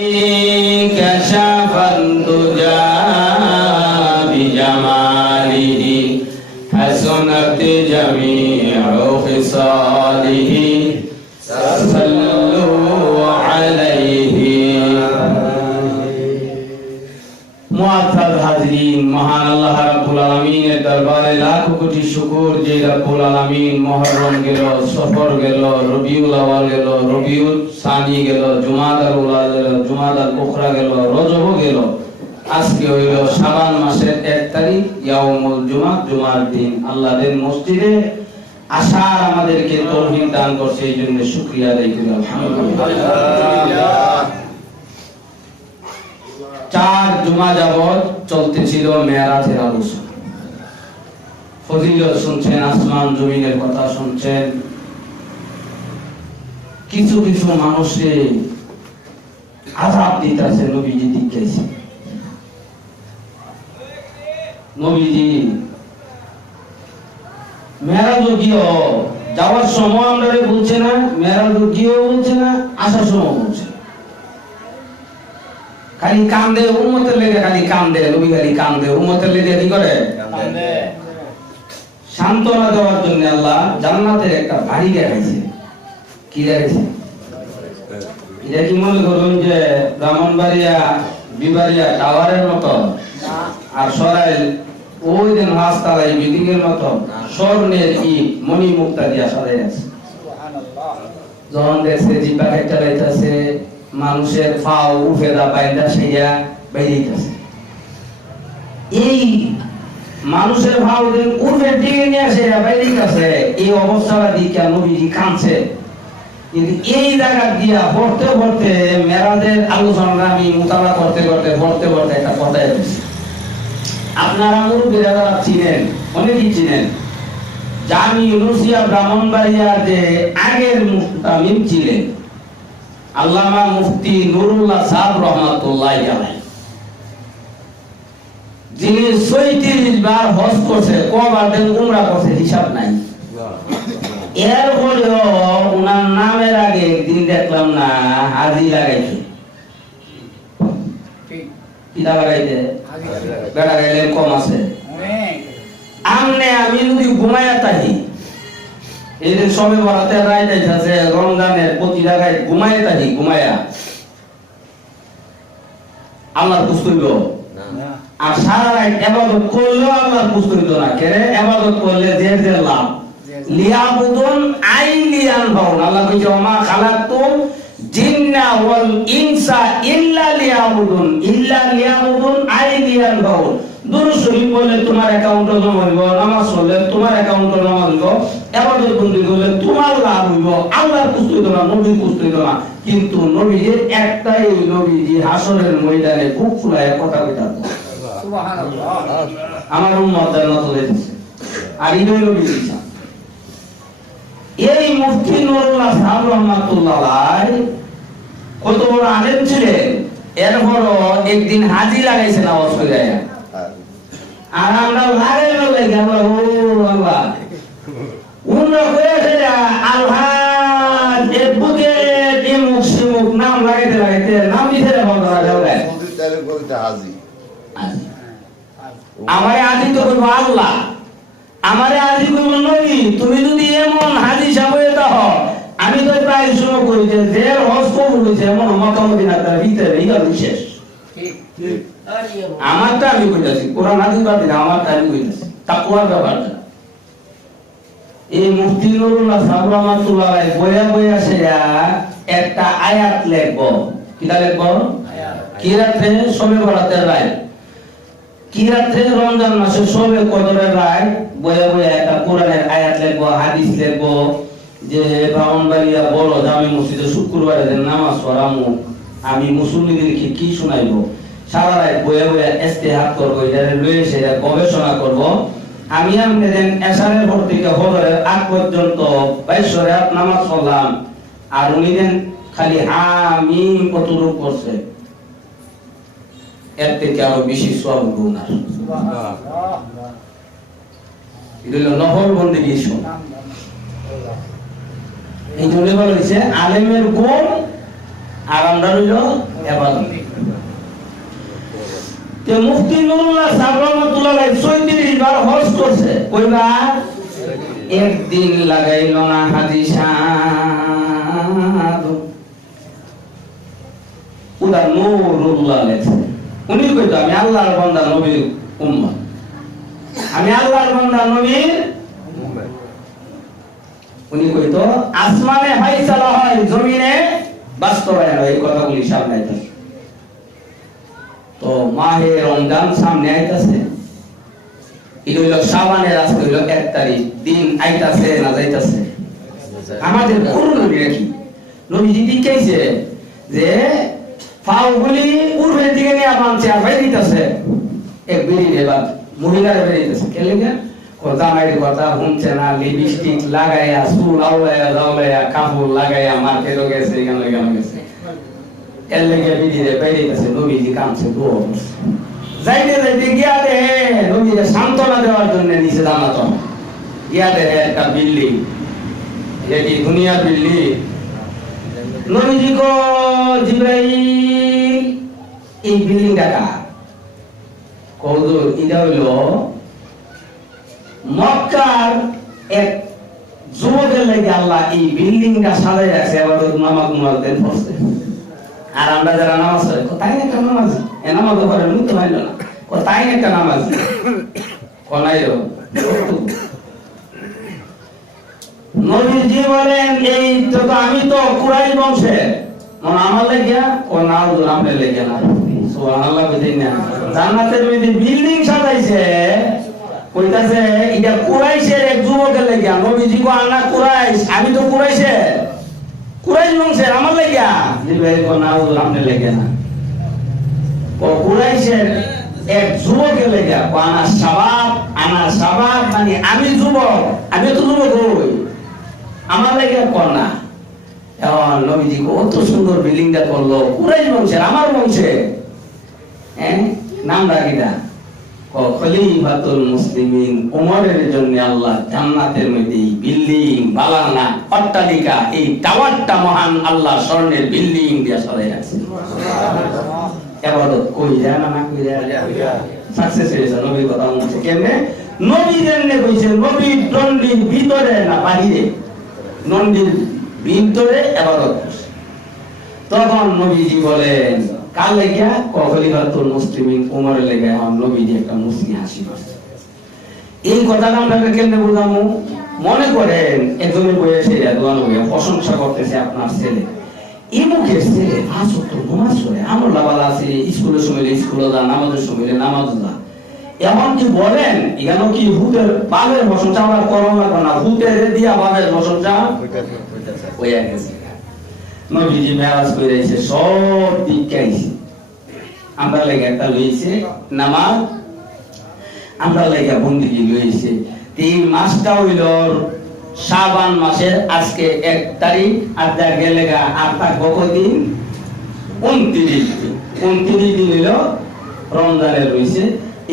كشف الدجى بجماله حسنت جميع خصاله صلوا عليه মুআত্তাদ হাজরিন মহান আল্লাহ রাব্বুল আলামিনের দরবারে লাখ কোটি শুকর যে রাব্বুল আলামিন মুহররম গেল সফর গেল রবিউল আউয়াল গেল রবিউল সানি গেল জুমাদাল উলা গেল জুমাদাল উখরা গেল রজব গেল আজকে হইল শাবান মাসের 1 তারিখ ইয়াউমুল জুমআহ জুমার দিন আল্লাহর মসজিদে আসার আমাদেরকে তৌফিক দান করছে এইজন্য শুকরিয়া আদায় করি আলহামদুলিল্লাহ। 4 জুমা যাবত চলতেছিল মেরাজের আলোচনা, ফজিলত শুনছেন, আসমান জমিনের কথা শুনছেন। কিছু কিছু মানুষে আযাব দিতেছে নবীজি দিকেছে। নবীজি মেরাজ গিয়ে যাওয়ার সময় আমরা বলছে না, মেরাজ গিয়েও বলছে না, আসার সময় বলছে খালি কান্দে উম্মতের লেগে, খালি কান্দে নবী, খালি কান্দে উম্মতের লেগে কি করে কান্দে। সান্ত্বনা দেওয়ার জন্য আল্লাহ জান্নাতের একটা বাড়ি দেখাইছে। কি দেখাইছে? এটা কি মনে করুন যে ব্রাহ্মণবাড়িয়া বিবাড়িয়া টাওয়ারের মতো আর সরাইল ওই দিন হাসতালাই বিল্ডিং এর মতো স্বর্ণের ইট মণি মুক্তা দিয়া সাজাই আছে। যখন দেখছে জিব্বা একটা লাইতাছে, মানুষের ফাও উফেদা বাইন্দা সেইয়া বাইরেইতাছে। এই মানুষের ভাও দিন উফে টিকে নিয়ে আসে বাইরেইতাছে। এই অবস্থাটা দিকে নবীজি কাঁদছে। কিন্তু এই জায়গা দিয়া পড়তে পড়তে মেরাজের আলোচনা আমি মোতালা করতে করতে পড়তে পড়তে একটা কথাই হয়েছে। আপনারা মুরব্বীরা যারা চিনেন, অনেকেই চিনেন, জামি ইউনুসিয়া ব্রাহ্মণবাড়িয়ার যে আগের মুফতামিম ছিলেন আল্লামা মুফতি নুরুল্লাহ সাহেব রহমাতুল্লাহি আলাইহি, যিনি ৩৬ বার হজ করছে, কবার দিন উমরা করছে হিসাব নাই। এরপরেও ওনার নামের আগে একদিন দেখলাম না হাজি লাগাইছে। কিটা লাগাইছে? বেড়া গাইলে কম আছে। আমনে আমি যদি ঘুমাইয়া থাকি, এই যে সবে বরাতে রায় যাইতেছে রমজানের প্রতি জায়গায় ঘুমাইয়া থাকি, ঘুমাইয়া আল্লাহর খুশ করিব আর সারা রাত ইবাদত করলেও আল্লাহর খুশ করিব না। কেরে ইবাদত করলে যে যে লাভ লিয়াবুদুন আইলিয়ান বাউন। আল্লাহ কইছে ওমা খালাকতুম জিন্না ওয়াল ইনসা ইল্লা লিয়াবুদুন আইলিয়ান বাউন। দুরূদ শরীফ বলে তোমার অ্যাকাউন্টে জমা হইব, নামাজ পড়লে তোমার অ্যাকাউন্টে জমা হইব, ইবাদত বন্দেগী করলে তোমার লাভ হইব, আল্লাহর খুশ হইব না, নবীর খুশ হইব না। কিন্তু নবীজির একটাই, নবীজি হাসরের ময়দানে বুক ফুলায় কথা কইতাছে সুবহানাল্লাহ, আমার উম্মত জান্নাত হইছে। আর এই নবীজি এই মুফতি নুরুল্লাহ সাহেব রহমাতুল্লাহ আলাইহি কত বড় আলেম ছিলেন। এরপরও একদিন হাজি লাগাইছেন আওয়াজ করে, আর আমরা লাগাই লাগে আমরা ও আল্লাহ উমরা কইছে আলহাজ এ বুকে এ মুসলিম নাম লাগাইতে লাগাইতে নাম দিতে বন্ধ করা যাবে তাহলে বলতে হাজি। আমারে হাজি তো কইবো আল্লাহ, আমারে হাজি কইবো নবী। তুমি যদি এমন হাজি সাহেব হইতা হও, আমি তো প্রায় শুনো কই যে এর হজ কবুল হইছে এমন মক্কা মদিনা তার ভিতরে ইয়া বিশেষ। ঠিক ঠিক আমারটা আমি কইতাছি, কোরআন হাদিস বাদ দিন, আমারটা আমি কইতাছি তাকওয়ার ব্যাপারটা। এই মুফতি নুরুল্লাহ সাহেব রহমাতুল্লাহ আলাইহি বইয়া বইয়া সেয়া একটা আয়াত লিখবো। কিটা লিখবো? আয়াত। কি রাতে সবে বরাতের রাত, কি রাতে রমজান মাসে সবে কদরের রাত বইয়া বইয়া একটা কোরআনের আয়াত লিখবো, হাদিস লিখবো যে ব্রাহ্মণবাড়িয়া বড় জামি মসজিদে শুক্রবারে যে নামাজ পড়ামু, আমি মুসল্লিদেরকে কি শোনাইবো। সারা রাত বইয়া বইয়া ইস্তেহাব করবো, এটা লয়ে সেটা গবেষণা করবো। আমি আপনাদের এশারের ভোর থেকে ফজরের আগ পর্যন্ত 22 রাকাত নামাজ পড়লাম, আর উনি দেন খালি আমিন কতটুকু করছে, এর থেকে আরো বেশি সওয়াব গুনাহ। সুবহানাল্লাহ। এটা হলো নফল বন্দেগী। এই জন্য বলা হয়েছে আলেমের গুণ আর আমরা রইল ইবাদত। তে মুফতি নুরুল্লাহ সাহেব রহমাতুল্লাহ আলাইহি ৩৬ বার হজ করছে, কয়বার? একদিন লাগাইল না হাজি সাহেব। উদা নুরুল্লাহ লেখছে, উনি কইতো আমি আল্লাহর বান্দা নবীর উম্মত, আমি আল্লাহর বান্দা নবীর। উনি কইতো আসমানে ফাইসালা হয়, জমিনে বাস্তবায়ন হয়, এই কথাগুলি সামনে আইতাছে। তো মাহে রমজান সামনে আইতাছে, এটা হইল শাবানের, আজকে হইল ১ তারিখ, দিন আইতাছে না যাইতাছে? আমাদের পুরো নবী কি নবীজি শিখাইছে যে ফাউগুলি পূর্বের দিকে নিয়ে বানছে আর বাইরে দিতেছে, এক বেরি এবার মহিলারা বেরিয়েছে কেলেগা জামাইয়ের কথা শুনছে না, লিপস্টিক লাগাইয়া চুল আউলাইয়া জাউলাইয়া কাপড় লাগাইয়া মার্কেটও গেছে, এখানে গেছে, এর লেগে বিধিরে বেরিয়েছে। নবীজি কামছে দোয়া যাইতে যাইতে গিয়া দে নবীরে সান্ত্বনা দেওয়ার জন্য নিচে জানাত গিয়া দে একটা বিল্ডিং, এটি দুনিয়ার বিল্ডিং। নবীজি কো জিবরাইল এই বিল্ডিংটা কার? কৌদুর এটা হইল মক্কার এক যুবকের লাগে আল্লাহ এই বিল্ডিংটা সাজাই রাখছে, আবার নামাজ মুয়াজ্জিন পড়ছে। আর আমরা যারা নামাজ পড়ি তাই একটা নামাজ, এ নামাজ পড়ে মুক্ত হইল না, তাই একটা নামাজ কোনাইরো। নবীজি বলেন এই তো আমি তো কুরাইশ বংশের, মানে আমার লাগিয়া কোন নাউজুল আপনার লাগিয়া না, সুবহানাল্লাহ। বুঝেন না জান্নাতের মধ্যে বিল্ডিং সাজাইছে, কইতাছে এটা কুরাইশের এক যুবকের লাগিয়া। নবীজি কো আনা কুরাইশ, আমি তো কুরাইশের, কুরাইশ বংশের, আমার লাগিয়া। জিবরাইল কো নাউজুল আপনার লাগিয়া না, ও কুরাইশের এক যুবকের লাগিয়া। কো আনা শাবাব মানে আমি যুবক, আমি তো যুবক হই, আমার লাগিয়া কো না। এখন নবীজি কত সুন্দর বিল্ডিংটা করলো, কুরাইশ বংশের, আমার বংশে। নাম রাখিটা খলিফাতুল মুসলিমিন, ওমরের জন্য আল্লাহ জান্নাতের মধ্যে এই বিল্ডিং বালানা অট্টালিকা, এই টাওয়ারটা মহান আল্লাহ স্বর্ণের বিল্ডিং দিয়ে সরাই রাখছে। ইবাদত কই যায় না, না কই যায়? সাকসেস হয়েছে নবীর কথা বলছে। কেমনে? নবী যেমনে কইছে, নবীর দণ্ডির ভিতরে না বাহিরে, নন্দির ভিতরে ইবাদত করছে। তখন নবীজি বলেন কার লেগা? খলিফাতুল মুসলিমিন ওমরের লেগা। এখন নবীজি একটা মুসলিম হাসি করছে। এই কথাটা আমরা কেমনে বুঝামু? মনে করেন একজনের বয়সে দোয়া নবী প্রশংসা করতেছে আপনার ছেলে, এই মুখের ছেলে ৫ ওয়াক্ত নামাজ পড়ে, আমল লাভালা আছে, স্কুলের সময় স্কুলে যা, নামাজের সময় নামাজ যা। এমন কি বলেন এখানে কি হুদের বাবের প্রশংসা আমরা করো না, হুদের দিয়া বাবের প্রশংসা হইয়া গেছে। নবীজি মেরাজ কইরাইছে, সব দিক খাইছে, আমরা লাগি একটা লইছে নামাজ, আমরা লাগি বন্দেগী লইছে। এই মাসটা হইল শাবান মাসের আজকে ১ তারিখ, আর যা গেলেগা আর থাকবো কয়দিন? ২৯ দিন হইল রমজানের রইছে।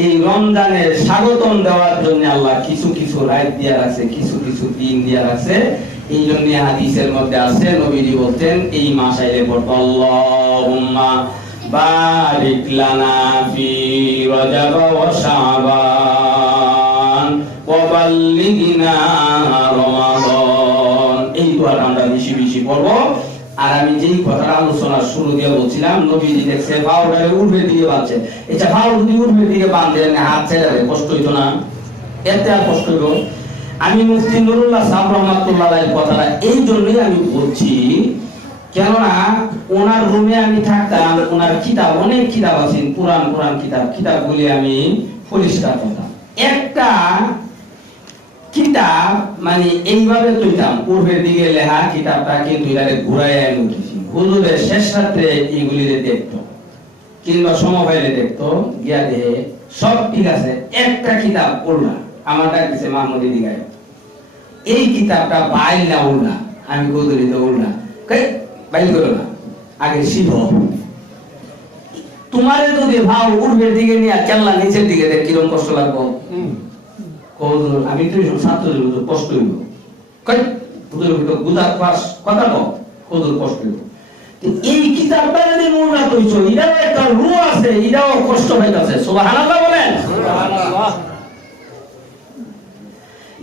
এই রমজানের স্বাগতম দেওয়ার জন্য আল্লাহ কিছু কিছু রাত দিয়া রাখছে, কিছু কিছু দিন দিয়া রাখছে। এই জন্য হাদিসের মধ্যে আছে নবীজি বলতেন এই মাস আইলে পড়তো আল্লাহুম্মা বারিক লানা ফি রজব ওয়া শাবান ওয়া বাল্লিগনা রমাদান। এই দোয়াটা আমরা বেশি বেশি পড়ব। আর আমি যেই কথাটা আলোচনা শুরু দিয়ে বলছিলাম, নবীজি দেখছে পাউডারে উঠবে দিয়ে বাঁধছে, এটা পাউডার যদি উঠবে দিয়ে বাঁধে হাত ছেড়ে দেবে, কষ্ট হইতো না? এতে আর কষ্ট হইব? আমি মুফতি নুরুল্লাহ সাহেব রহমাতুল্লাহ আলাইহির কথাটা এই জন্যই আমি বলছি, কেননা ওনার রুমে আমি থাকতাম, ওনার কিতাব অনেক কিতাব আছে, পুরান কিতাবগুলি আমি পরিষ্কার করতাম। একটা কিতাব মানে এইভাবে তুইতাম, পূর্বের দিকে লেখা কিতাবটা কিন্তু এটাকে ঘুরাইয়া আমি উঠেছি। হুজুরের শেষ রাত্রে এইগুলিতে দেখতো, কিংবা সমবাইলে দেখতো, গিয়া দেহে সব ঠিক আছে, একটা কিতাব পড়লাম, আমার ডাক দিছে মাহমুদি দিগায়, এই কিতাবটা বাইল না উল্লা। আমি গদুরিত উল্লা বাইল করো না, আগে শিভ তোমারে যদি ভাও পূর্বের দিকে নিয়ে কেল্লা নিচের দিকে দেখ কিরকম কষ্ট লাগবো। আমি তো ছাত্র কষ্ট হইব, বুঝার কথা কষ্ট হইব। এই কিতাবটা যদি মুনা কইছো এটাও একটা রূহ আছে, এটাও কষ্ট পাইতাছে। সুবহানাল্লাহ বলেন। সুবহানাল্লাহ।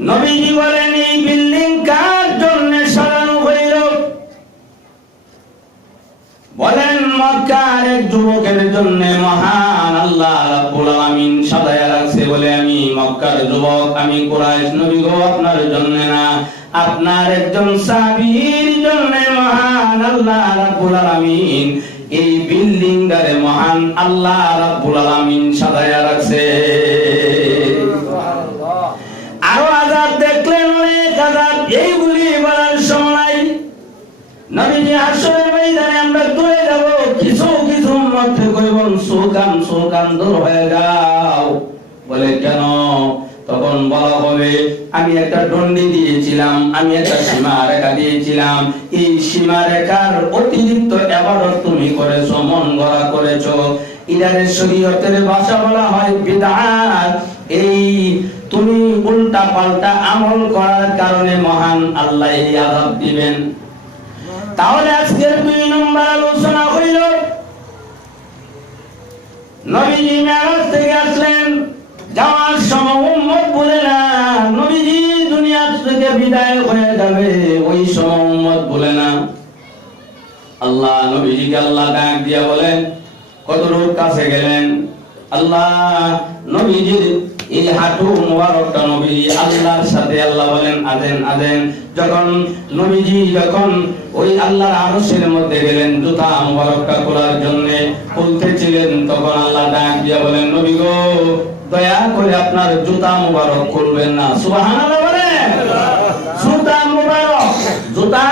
নবীজি বলেন এই বিল্ডিং কার জন্য সাজানো হইল? বলেন মক্কার এক যুবকের জন্য মহান আল্লাহ রাব্বুল আলামিন সাজায়া রাখছে। বলে আমি মক্কার যুবক, আমি কুরাইশ নবী গো আপনার জন্য না, আপনার একজন সাহাবীর জন্য মহান আল্লাহ রাব্বুল আলামিন এই বিল্ডিংটারে মহান আল্লাহ রাব্বুল আলামিন সাজায়া রাখছে। আরো আযাব দেখলেন, অনেক আযাব, এইগুলি বলার সময় নবীজি হাসরের ময়দানে আমরা দূরে যাব, কিছু কিছু উম্মত কইবেন সুলকান দূর হয়ে যাও। বলে কেন? তখন বলা হবে আমি একটা দণ্ডি দিয়েছিলাম, আমি একটা সীমা রেখা দিয়েছিলাম, এই সীমা রেখার অতিরিক্ত ইবাদত তুমি করেছো, মন গড়া করেছো। ইরানের শরীয়তের ভাষা বলা হয় বিদআত। এই তুমি উল্টা পাল্টা আমল করার কারণে মহান আল্লাহ এই আযাব দিবেন। তাহলে আজকের 2 নম্বর আলোচনা হইল নবীজি মেরাজ থেকে আসলেন, যাওয়ার সময় উম্মত বলে না নবীজি দুনিয়া থেকে বিদায় হয়ে যাবে, ওই সময় উম্মত বলে না। আল্লাহ নবীজিকে আল্লাহ ডাক দিয়া বলেন, কত লোক কাছে গেলেন, আল্লাহ নবীজির এই হাঁটু মুবারকটা নবীজি আল্লাহর সাথে আল্লাহ বলেন আদেন আদেন। যখন নবীজি যখন ওই আল্লাহর আরশের মধ্যে গেলেন জুতা মুবারকটা খোলার জন্য, খুলতেছিলেন, তখন আল্লাহ ডাক দিয়া বলেন, নবী গো দয়া করে আপনার জুতা মুবারক খুলবেন না। সুবহানাল্লাহ বলেন। জুতা মুবারক, জুতা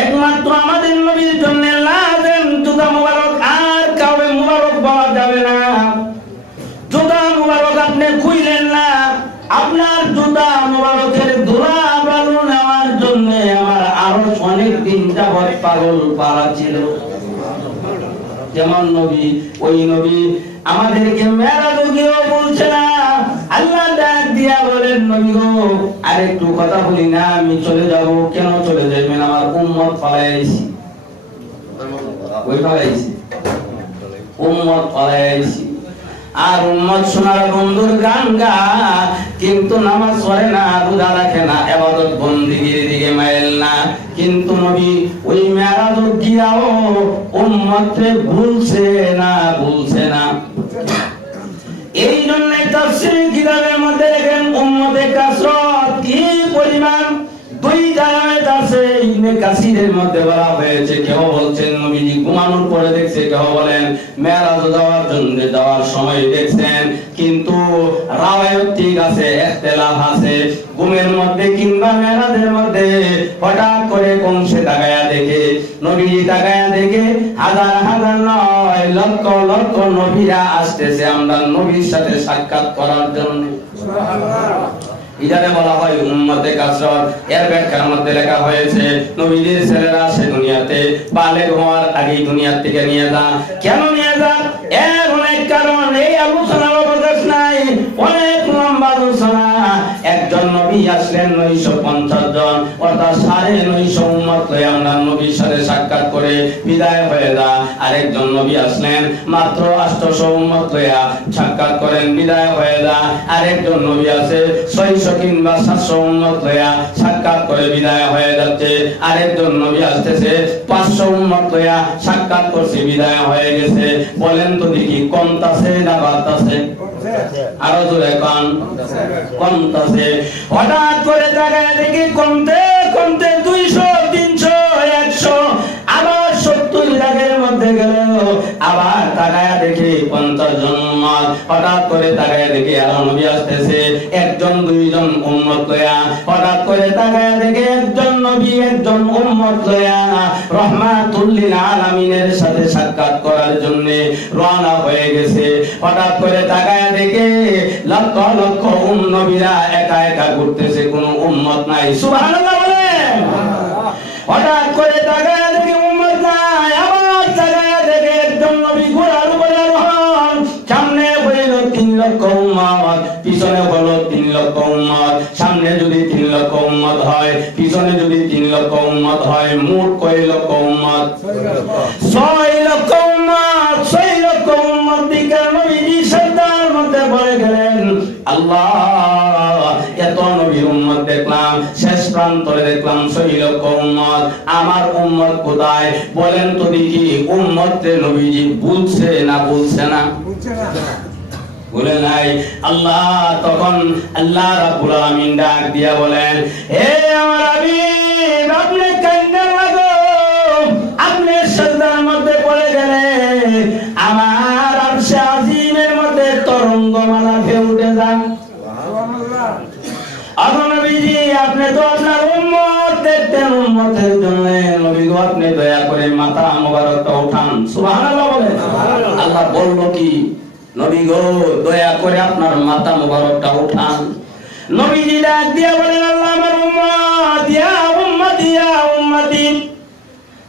একমাত্র আমাদের নবীর জন্য লাজেম জুতা মুবারক, আর কাউকে মুবারক বলা যাবে না। জুতা মুবারক আপনি খুইলেন না, আপনার জুতা মুবারকের ধুলা বালু নেওয়ার জন্য আমার আরো অনেক দিন যাবত পাগল পারা ছিল। যেমন নবী, ওই নবী আমাদেরকে মেরাজ গিয়েও বলছে না, আল্লাহ ডাক দিয়া বলেন, নবী গো আরেকটু কথা বলি না, আমি চলে যাব। কেন চলে যাবেন? আমার উম্মত পালাইছি, ওই পালাইছি, উম্মত পালাইছি। আর উম্মত সোনার বন্ধুর গান গা, কিন্তু নামাজ পড়ে না, রোজা রাখে না, ইবাদত বন্দেগীর দিকে মাইল না। কিন্তু নবী ওই মেরাজ গিয়াও উম্মতকে ভুলছে না। এই জন্য তাফসীর কিতাবের মধ্যে দেখেন উম্মতের কাসরত কি পরিমাণ। 2টা আয়াত আছে ইবনে কাসিরের মধ্যে বলা হয়েছে, কেউ বলছেন নবীজি ঘুমানোর পরে দেখছে, কেউ বলেন মেরাজ যাওয়ার জন্য যাওয়ার সময় দেখছেন। কিন্তু রাওয়ায়াত ঠিক আছে, ইখতিলাফ আছে। ঘুমের মধ্যে কিংবা মেরাজের মধ্যে হঠাৎ করে কোনসে তাকায়া দেখে, নবীজি তাকায়া দেখে হাজার হাজার নয় লক্ষ লক্ষ নবীরা আসতেছে আমরা নবীর সাথে সাক্ষাৎ করার জন্য। সুবহানাল্লাহ। ইদারে বলা হয় উম্মতে কাসরত। এর ব্যাখ্যার মধ্যে লেখা হয়েছে নবীজির ছেলেরা সে দুনিয়াতে বালেগ হওয়ার আগেই দুনিয়া থেকে নিয়ে যা। কেন নিয়ে যা? এর অনেক কারণ, এই আলোচনার অবকাশ নাই, অনেক লম্বা আলোচনা। একজন নবী আসলেন 950 জন, অর্থাৎ 950 উম্মত লয়ে আমরা নবীর সাথে সাক্ষাৎ করে বিদায় হয়ে যা। আরেকজন নবী আসলেন মাত্র 800 উম্মত লইয়া সাক্ষাৎ করেন বিদায় হয়ে যা। আরেকজন নবী আছে 600 কিংবা 700 উম্মত লইয়া সাক্ষাৎ করে বিদায় হয়ে যাচ্ছে। আরেকজন নবী আসতেছে 500 উম্মত লইয়া সাক্ষাৎ করছে বিদায় হয়ে গেছে। বলেন তো দেখি কমতাছে না বাড়তাছে? আরো জোরে কোন কমতাছে। হঠাৎ করে তাকায় দেখি কমতে কমতে 200 300 100 আবার 70 লাখের মধ্যে গেল। আবার তাকায় দেখি 50 জন উম্মত। হঠাৎ করে তাকায় দেখি আরো নবী আসতেছে 1 জন 2 জন উম্মত লয়া। হঠাৎ করে তাকায় দেখি 1 জন নবী 1 জন উম্মত লয়া রহমাতুল লিল আলামিনের সাথে সাক্ষাৎ করার জন্য রওনা হয়ে গেছে। হঠাৎ করে তাকায় দেখে লক্ষ লক্ষ নবীরা একা একা ঘুরতেছে, কোনো উম্মত নাই। সুবহানাল্লাহ বলেন। হঠাৎ করে তাকায় দেখে উম্মত নাই। আবার তাকায় দেখে একজন নবী ঘোড়ার উপরে আরোহণ। সামনে হইল 3 লক্ষ উম্মত, পিছনে হলো 3 লক্ষ উম্মত। সামনে যদি 3 লক্ষ উম্মত হয়, পিছনে যদি 3 লক্ষ উম্মত হয়, মোট কয় লক্ষ উম্মত? 6 লক্ষ উম্মত 6 লক্ষ উম্মত দিকে নবীজি সরদার মধ্যে পড়ে গেলেন। আল্লাহ এত নবী উম্মত দেখলাম, শেষ প্রান্তরে দেখলাম 6 লক্ষ উম্মত। আমার উম্মত কোথায় বলেন তো দেখি? উম্মতকে নবীজি বলছে না বলছে না? বলে নাই। আল্লাহ তখন আল্লাহ রাব্বুল আলামিন ডাক দিয়া বলেন, হে আমার হাবিব, আপনি কান্না লাগো, আপনি সিজদার মধ্যে পড়ে গেলেন, আমার আরশে আজিমের মধ্যে তরঙ্গমালা ভেসে উঠে যান। সুবহানাল্লাহ। নবীজি আপনি তো আপনার উম্মত দেখতেন, উম্মতের জন্য নবী গো আপনি দয়া করে মাথা মোবারকটা উঠান। সুবহানাল্লাহ বলেন। আল্লাহ বলল কি? নবী গো দয়া করে আপনার মাথা মোবারকটা উঠান। নবীজি ডাক দিয়া বলেন, আল্লাহ আমার উম্মত, ইয়া উম্মতি ইয়া উম্মতি।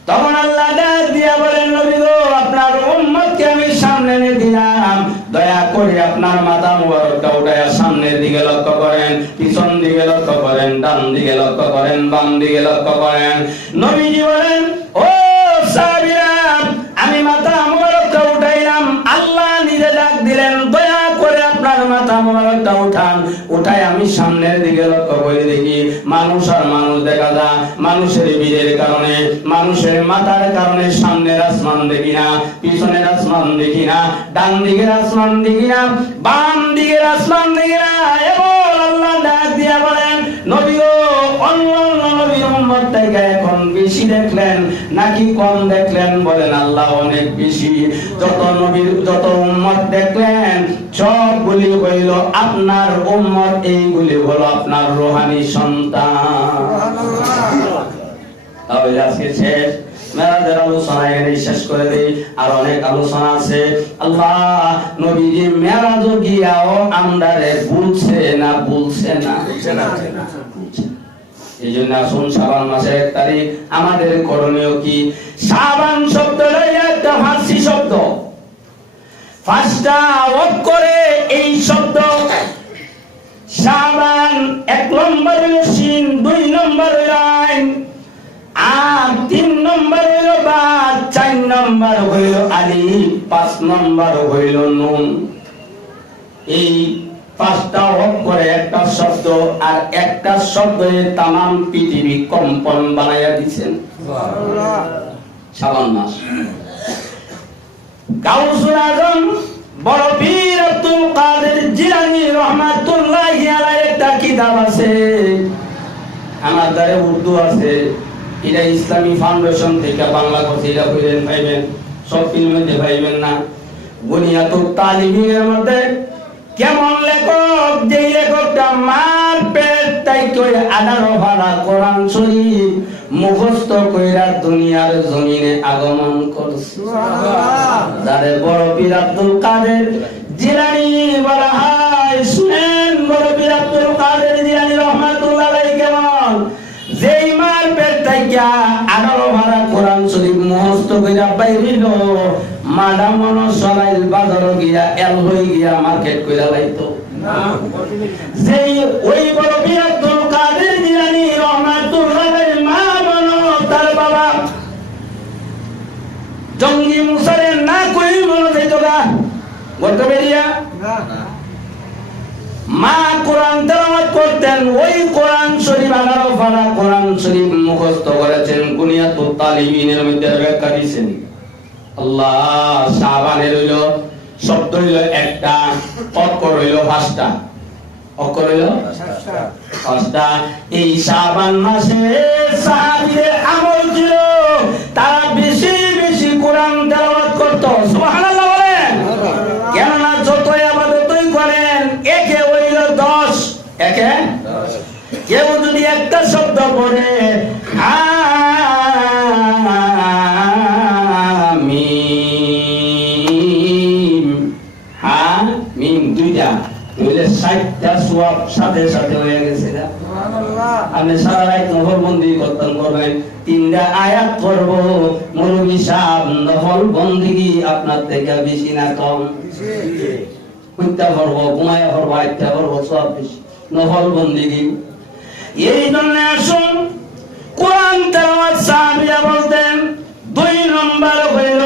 তখন আল্লাহ ডাক দিয়া বলেন, নবী গো আপনার উম্মতকে আমি সামনে এনে দিলাম, দয়া করে আপনার মাথা মোবারকটা উঠায়া সামনের দিকে লক্ষ্য করেন, পিছন দিকে লক্ষ্য করেন, ডান দিকে লক্ষ্য করেন, বাম দিকে লক্ষ্য করেন। নবীজি বলেন, ও সাহাবীরা, আমি মাথা মোবারকটা উঠাইলাম। আল্লাহ নিজে ডাক দিলেন, দয়া করে আপনার মাথা মোবারকটা উঠান। উঠাই আমি সামনের দিকে লক্ষ্য করে দেখি মানুষ আর মানুষ দেখা যায়। মানুষের বীরের কারণে, মানুষের মাথার কারণে সামনের আসমান দেখি না, পিছনের আসমান দেখি না, ডান দিকের আসমান দেখি না, বাম দিকের আসমান দেখি না। এবং আল্লাহ ডাক দিয়া বলেন, নবী ও অন্য নবীর উম্মত থেকে এখন বেশি দেখলেন নাকি কম দেখলেন? বলেন আল্লাহ অনেক বেশি। যত নবীর যত উম্মত দেখলেন সবগুলি হইল আপনার উম্মত, এইগুলি হলো আপনার রূহানি সন্তান। তাহলে আজকে শেষ মেরাজের আলোচনা এখানে শেষ করে দেই। আর অনেক আলোচনা আছে। আল্লাহ নবীজি মেরাজও গিয়াও আমরারে বলছে না বলছে না? এই জন্য আসুন শাবান মাসের 1 তারিখ আমাদের করণীয় কি? শাবান শব্দটা একটা ফার্সি শব্দ, 5টা অক্ষরে এই শব্দ। শাবান 1 নম্বর হইল শিন, 2 নম্বর হইল আইন, আর 3 নম্বর হইল বা, 4 নম্বর হইল আলিফ, 5 নম্বর হইল নুন। এই 5টা অক্ষরে একটা শব্দ, আর একটা শব্দে তামাম পৃথিবী কম্পন বানাইয়া দিচ্ছেন। সুবহানাল্লাহ। শাবান মাস। গাউসুল আজম বড় পীর আব্দুল কাদের জিলানী রাহমাতুল্লাহি আলাইহি একটা কিতাব আছে, আমার দ্বারে উর্দু আছে, এটা ইসলামী ফাউন্ডেশন থেকে বাংলা করছে। এটা কইলেন ভাইবেন, সব ফিল্মে দেখাইবেন না। বুনিয়াতুত তালিবিনের মধ্যে কেমন লেখক, যে লেখকটা মার পেট তাই কইরা 18 পারা কোরআন শরীফ মুখস্থ কইরা দুনিয়ার জমিনে আগমন করছে। সুবহানাল্লাহ। যারে বড় পীর আব্দুল কাদের জিলানী বলা হয়। শুনেন, বড় পীর আব্দুল কাদের জিলানী রাহমাতুল্লাহ আলাইহি কেমন, যেই মার পেট তাইকা 18 পারা কোরআন শরীফ মুখস্থ কইরা বাইরিল, মাডা মনো সরাইল বাজার গিয়া এল হই গিয়া মার্কেট কইরা লাইতো না। যেই ওই বড় পীর আব্দুল কাদের জিলানী রাহমাতুল্লাহ আলাইহি মা মনো তার বাবা জঙ্গি মুসারে না কই মনো যাইতো না বলতে বেরিয়া না। মা কোরআন তেলাওয়াত করতেন, ওই কোরআন শরীফ 18 পারা কোরআন শরীফ মুখস্থ করেছেন। বুনিয়াতুত তালিবিনের মধ্যে ব্যাখ্যা দিয়েছেন। আল্লাহ শাবানের হইল শব্দ হইল একটা, অক্ষর হইল 5টা। অক্ষর হইল 5টা। এই শাবান মাসে সাহাবীদের আমল ছিল, তারা বেশি বেশি কোরআন তেলাওয়াত করত। সুবহানাল্লাহ বলেন। কেননা যতই ইবাদতই করেন, একে হইল 10, একে 10। কেউ যদি একটা শব্দ পড়ে মিম 2টা হইলে 60টা সওয়াব সাথে সাথে হয়ে গেছে। সুবহানাল্লাহ। আপনি সারা রাত নফল বন্দি করবেন, 3টা আয়াত পড়ব, মুরব্বি সাহেব নফল বন্দিগি আপনার থেকে বেশি না কম? বেশি। কইতা পড়ব, ঘুমায়া পড়ব, আইতা পড়ব, সব বেশি নফল বন্দিগি। এই জন্য আসুন কোরআন তেলাওয়াত সাহাবীরা বলতেন দুই নম্বর হইল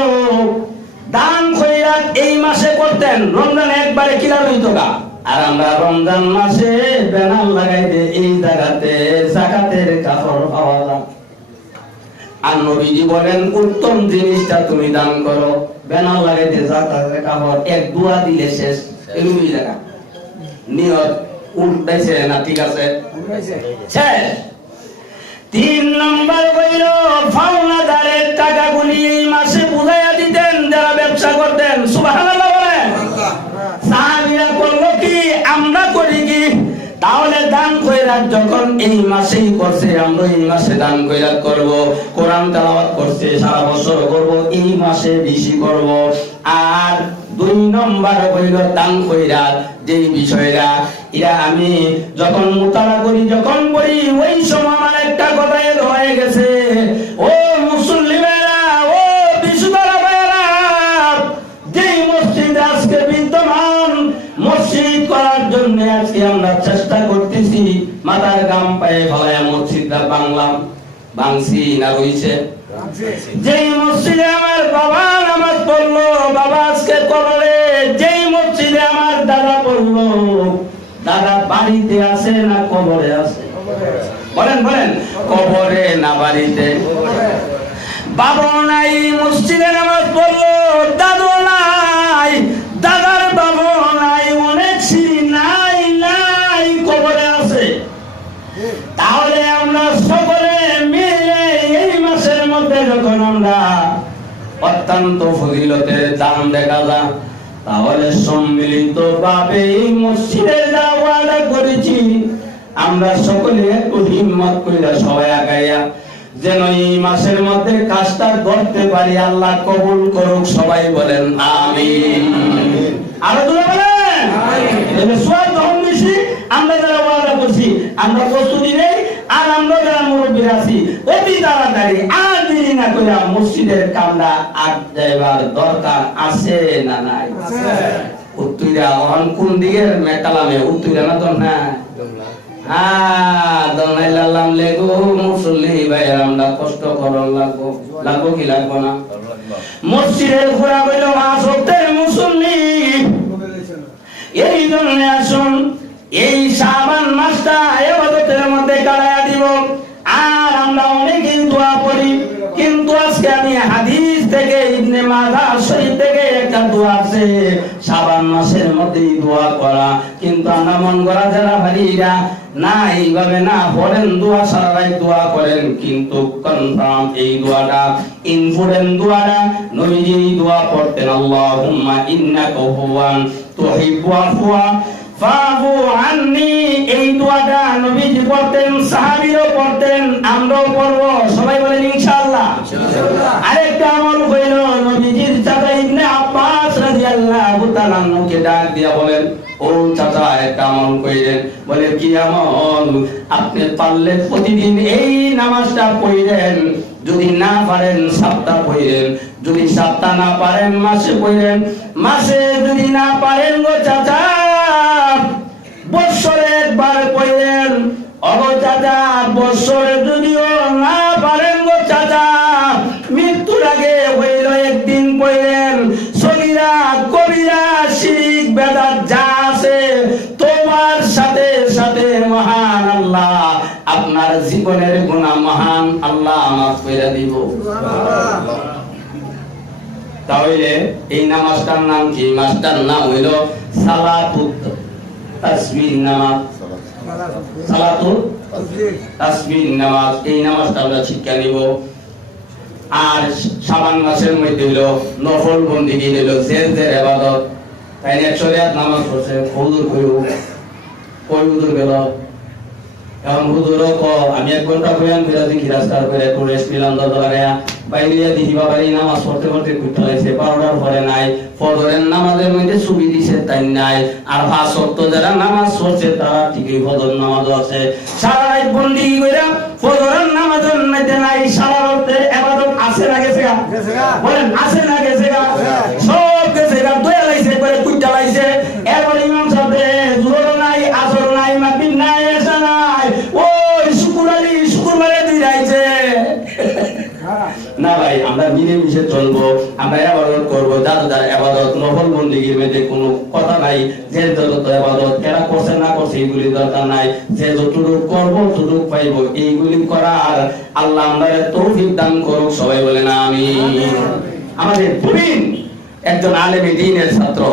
দান খয়রাত এই মাসে করতেন, রমজান একবারে কিলার হইতো গা। আর আমরা রমজান মাসে ব্যানার লাগাইতে এই জায়গাতে যাকাতের কাপড় পাওয়া যায়। আর নবীজি বলেন উত্তম জিনিসটা তুমি দান করো, ব্যানার লাগাইতে যাকাতের কাপড় এক দোয়া দিলে শেষ। এরকমই জায়গা নিয়ত উল্টাইছে না? ঠিক আছে, শেষ। তিন নম্বর হইল ফাওনাদারের টাকাগুলি এই মাসে বুঝাইয়া দিতেন যারা ব্যবসা করতেন। সুবহানাল্লাহ বলেন। সাহাবীরা করলো কি, আমরা করি কি? তাহলে দান খয়রাত যখন এই মাসেই করছে, আমরা এই মাসে দান খয়রাত করব। কোরআন তেলাওয়াত করছে সারা বছর করব, এই মাসে বেশি করব। আর দুই নম্বর হইল দান খয়রাত যেই বিষয়টা এরা আমি যখন মুতালা করি, যখন পড়ি, ওই সময় আমার একটা কথা এর হয়ে গেছে। ও মুসলিমেরা, ও বিশুদ্ধরা ভাইরা, যেই মসজিদ আজকে বিদ্যমান, মসজিদ করার জন্য আজকে আমরা চেষ্টা করতেছি, মাথার গাম পায়ে ফলায় মসজিদটা বাংলাম, বাংসি না রইছে। যেই মসজিদে আমার বাবা নামাজ পড়লো, বাবা আজকে কবরে, যেই মসজিদে আমার দাদা পড়লো, দাদা বাড়িতে আছে না কবরে আছে? বলেন বলেন, কবরে না বাড়িতে? বাবা নাই, মসজিদে নামাজ পড়লো, দাদু নাই, দাদার বাবা নাই, অনেক সিঁড়ি নাই, নাই, কবরে আছে। তাহলে আমরা সকলে মিলে এই মাসের মধ্যে যখন আমরা অত্যন্ত ফজিলতের দাম দেখা যায়, তাহলে সম্মিলিত ভাবে এই মসজিদের দাওয়াত করেছি, আমরা সকলে একটু হিম্মত কইরা সবাই আগাইয়া যেন এই মাসের মধ্যে কাজটা করতে পারি। আল্লাহ কবুল করুক, সবাই বলেন আমিন। আরো জোরে বলেন আমিন। সওয়াব যখন বেশি, আমরা যারা ওয়াদা করছি আমরা প্রস্তুতি নেই, আর আমরা যারা মুরব্বী আছি অতি তাড়াতাড়ি আর দেরি না করে মসজিদের কামটা আগ যাইবার দরকার আছে না নাই? উত্তরা অহন কোন দিকের মেকালামে উত্তরা না তো না? হ্যাঁ, দনাই লালাম লেগো মুসল্লি ভাই, আমরা কষ্ট করন লাগবো, লাগবো কি লাগবো না? মসজিদের ঘোরা হইল আসতের মুসল্লি। এই জন্য আসুন এই শাবান মাসটা ইবাদতের মধ্যে কাটায়া দিব। আর আমরা অনেকেই দোয়া করি, কিন্তু আজকে আমি হাদিস থেকে ইবনে মাজাহ শরীফ থেকে একটা দোয়া আছে শাবান মাসের মধ্যেই দোয়া করা, কিন্তু আমরা মন করা যারা ভারীরা না এইভাবে না পড়েন, দোয়া সারাই দোয়া করেন, কিন্তু কনফার্ম এই দোয়াটা ইম্পর্টেন্ট দোয়াটা নবীজি দোয়া পড়তেন, আল্লাহুম্মা ইন্নাকা হুওয়ান তুহিব্বু আফওয়া ফাফু আন্নি। এই দোয়াটা নবীজি পড়তেন, সাহাবীরাও পড়তেন, আমরাও পড়ব, সবাই বলেন ইনশাআল্লাহ। আরেকটা আমল হইল নবীজির চাচা ইবনে আব্বাস রাদিয়াল্লাহু তাআলা কে ডাক দিয়া বলেন, ও চাচা একটা আমল কইলেন, বলে কি আমল? আপনি পারলে প্রতিদিন এই নামাজটা পড়েন, যদি না পারেন সপ্তাহ পড়েন, যদি সপ্তাহ না পারেন মাসে পড়েন, মাসে যদি না পারেন গো চাচা বছরে একবার পড়েন। অগো চাচা বছরে যদিও না পারেন গো চাচা, মৃত্যুর আগে হইল একদিন পড়েন। সগীরা কবিরা শিরক বেদাত যা আছে তোমার সাথে সাথে মহান আল্লাহ আপনার জীবনের গুনাহ মহান আল্লাহ মাফ করে দিব। তাহলে এই নামাজটার নাম কি? মাসটার নাম হইল সালাতুত তাসবিহ নামাজ। সালাতুত তাসবিহ নামাজ, এই নামাজটা আমরা শিক্ষা নিব। আর শাবান মাসের মধ্যে হইল নফল বন্দেগী, হইল জেজের ইবাদত। তাই শরিয়াত নামাজ পড়ছে, হুজুর কইও কই হুজুর গেল, এখন হুজুরও ক আমি 1 ঘন্টা বয়ান করে দেখি রাস্তার করে একটু রেস্ট নিলাম, দরজা লাগায়া বাইরে দেখি বাবারই নামাজ পড়তে পড়তে কুইটা লাগছে, 12টার পরে নাই, ফজরের নামাজের মধ্যে ছবি দিছে তাই নাই। আর 5 ওয়াক্ত যারা নামাজ পড়ছে তারা ঠিকই ফজর নামাজও আছে, সারা রাত বন্দেগী কইরা ফজরের নামাজের মধ্যে নাই। সারা রাতে ইবাদত আছে না গেছে গা? বলেন আছে না গেছে গা? সব গেছে গা, দয়া লাইছে করে কুইটা লাইছে। এরপর ইমাম সাহেব জোহর নাই, আসর নাই, মাগরিব নাই, এশা নাই, ওই শুক্রবারে দুই রাইছে না ভাই, আমরা মিলে চলবো, আমরা ইবাদত করব, যার ইবাদত নফল বন্দেগীর মধ্যে কোনো কথা নাই, যে যত ইবাদত কেনা করছে না করছে এইগুলি দরকার নাই, যে যতটুকু করবো ততটুকু পাইবো, এইগুলি করার আল্লাহ আমাদের তৌফিক দান করুক, সবাই বলেন আমিন। আমাদের প্রবীণ একজন আলেম দ্বীনের ছাত্র